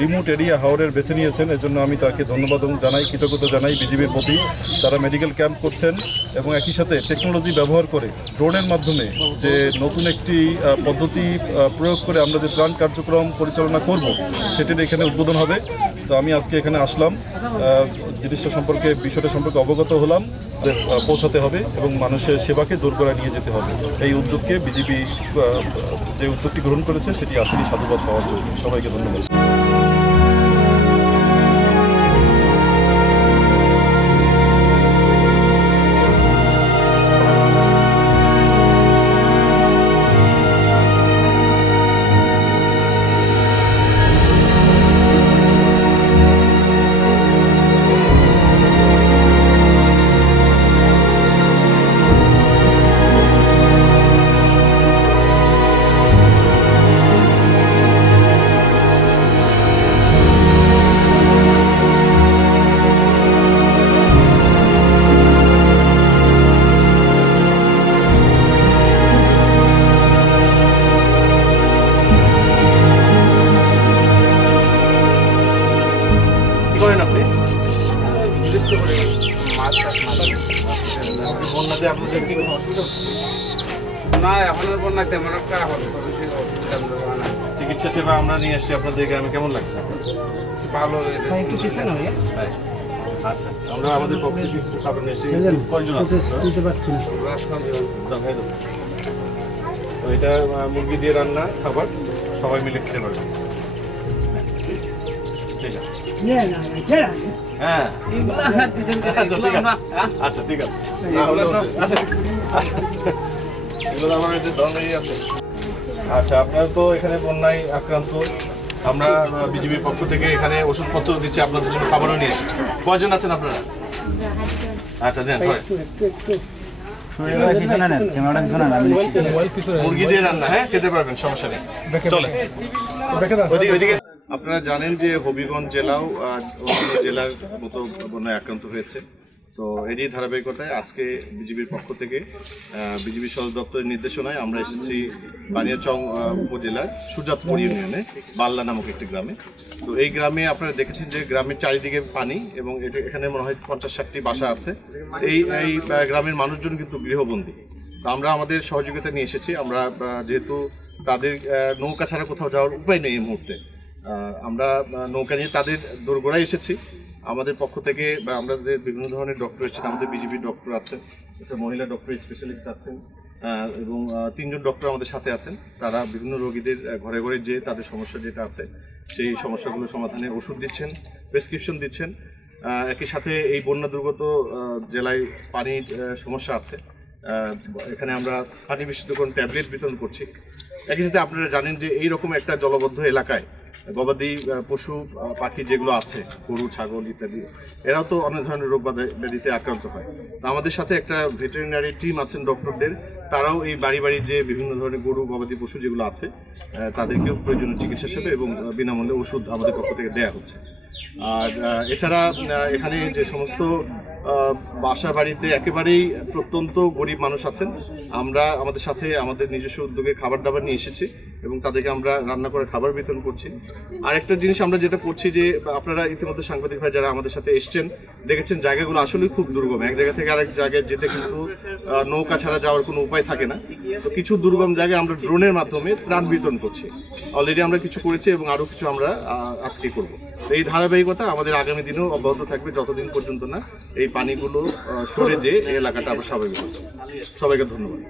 Remote area হাওরের বেছে নিয়েছেন, এজন্য আমি তাকে ধন্যবাদ জানাই, কৃতজ্ঞতা জানাই বিজিবির প্রতি। তারা মেডিকেল ক্যাম্প করছেন এবং একই সাথে টেকনোলজি ব্যবহার করে ড্রোনের মাধ্যমে যে নতুন একটি পদ্ধতি প্রয়োগ করে আমরা যে ত্রাণ কার্যক্রম পরিচালনা করব সেটির এখানে উদ্বোধন হবে। তো আমি আজকে এখানে আসলাম, জিনিসটা সম্পর্কে বিষয়টা সম্পর্কে অবগত হলাম, পৌঁছাতে হবে এবং মানুষের সেবাকে দোরগোড়ায় নিয়ে যেতে হবে। এই উদ্যোগকে বিজিবি যে উদ্যোগটি গ্রহণ করেছে সেটি আসলেই সাধুবাদ পাওয়ার জন্য। সবাইকে ধন্যবাদ। বন্যাতে আপনাদের কি কোনো অসুবিধা না, এখন আর বন্যা তেমন একটা চিকিৎসা সেবা আমরা নিয়ে এসেছি আপনাদের গ্রামে, কেমন লাগছে? ভালো। আচ্ছা, আমরা আমাদের পক্ষ থেকে কিছু খাবার নিয়ে এসেছি। কয়জন আছে? তো এটা মুরগি দিয়ে রান্না খাবার, সবাই মিলে খেতে পারবেন। ঠিক আছে, হ্যাঁ আচ্ছা ঠিক আছে। এগুলো আমার ধরনেরই আছে। আচ্ছা, আপনারা তো এখানে বন্যায় আক্রান্ত, আমরা বিজিবির পক্ষ থেকে এখানে ওষুধপত্র দিচ্ছি, আপনাদের জন্য খাবারও নিয়ে এসেছি। কয়জন আছেন আপনারা? আচ্ছা দেন, মুরগি দিয়ে রান্না, হ্যাঁ খেতে পারবেন, সমস্যা নেই। চলে ওইদিকে। আপনারা জানেন যে হবিগঞ্জ জেলাও জেলার মতো বন্যায় আক্রান্ত হয়েছে। তো এরই ধারাবাহিকতায় আজকে বিজিবির পক্ষ থেকে বিজিবি সদর দপ্তরের নির্দেশনায় আমরা এসেছি বানিয়াচং উপজেলার সুজাতপুর ইউনিয়নে বাল্লা নামক একটি গ্রামে। তো এই গ্রামে আপনারা দেখেছেন যে গ্রামের চারিদিকে পানি এবং এখানে মনে হয় 50-60টি বাসা আছে। এই গ্রামের মানুষজন কিন্তু গৃহবন্দী। তো আমরা আমাদের সহযোগিতা নিয়ে এসেছি। আমরা যেহেতু তাদের নৌকা ছাড়া কোথাও যাওয়ার উপায় নেই এই মুহূর্তে, আমরা নৌকা নিয়ে তাদের দোরগোড়ায় এসেছি। আমাদের পক্ষ থেকে বা আমাদের বিভিন্ন ধরনের ডক্টর এসেছেন, আমাদের বিজিবির ডক্টর আছেন, একটা মহিলা ডক্টর স্পেশালিস্ট আছেন এবং 3জন ডক্টর আমাদের সাথে আছেন। তারা বিভিন্ন রোগীদের ঘরে ঘরে যে তাদের সমস্যা যেটা আছে সেই সমস্যাগুলো সমাধানে ওষুধ দিচ্ছেন, প্রেসক্রিপশন দিচ্ছেন। একই সাথে এই বন্যা দুর্গত জেলায় পানির সমস্যা আছে, এখানে আমরা পানি বিশুদ্ধকরণ ট্যাবলেট বিতরণ করছি। একই সাথে আপনারা জানেন যে এইরকম একটা জলবদ্ধ এলাকায় গবাদি পশু পাখি যেগুলো আছে, গরু ছাগল ইত্যাদি, এরাও তো অনেক ধরনের রোগ ব্যাধিতে আক্রান্ত হয়। তো আমাদের সাথে একটা ভেটেরিনারি টিম আছেন ডক্টরদের, তারাও এই বাড়ি বাড়ি যে বিভিন্ন ধরনের গরু গবাদি পশু যেগুলো আছে তাদেরকেও প্রয়োজনীয় চিকিৎসা সেবা এবং বিনামূল্যে ওষুধ আমাদের পক্ষ থেকে দেওয়া হচ্ছে। আর এছাড়া এখানে যে সমস্ত বাসা বাড়িতে একেবারেই প্রত্যন্ত গরিব মানুষ আছেন, আমরা আমাদের সাথে আমাদের নিজস্ব উদ্যোগে খাবার দাবার নিয়ে এসেছি এবং তাদেরকে আমরা রান্না করে খাবার বিতরণ করছি। আরেকটা জিনিস আমরা যেটা করছি যে আপনারা ইতিমধ্যে সাংবাদিক ভাই যারা আমাদের সাথে এসছেন দেখেছেন জায়গাগুলো আসলে খুব দুর্গম, এক জায়গা থেকে আরেক জায়গায় যেতে কিন্তু নৌকা ছাড়া যাওয়ার কোনো উপায় থাকে না। তো কিছু দুর্গম জায়গায় আমরা ড্রোনের মাধ্যমে ত্রাণ বিতরণ করছি। অলরেডি আমরা কিছু করেছি এবং আরও কিছু আমরা আজকে করব। এই ধারাবাহিকতা আমাদের আগামী দিনেও অব্যাহত থাকবে, যতদিন পর্যন্ত না এই পানিগুলো সরে যে এই এলাকাটা আবার স্বাভাবিক হচ্ছে। সবাইকে ধন্যবাদ।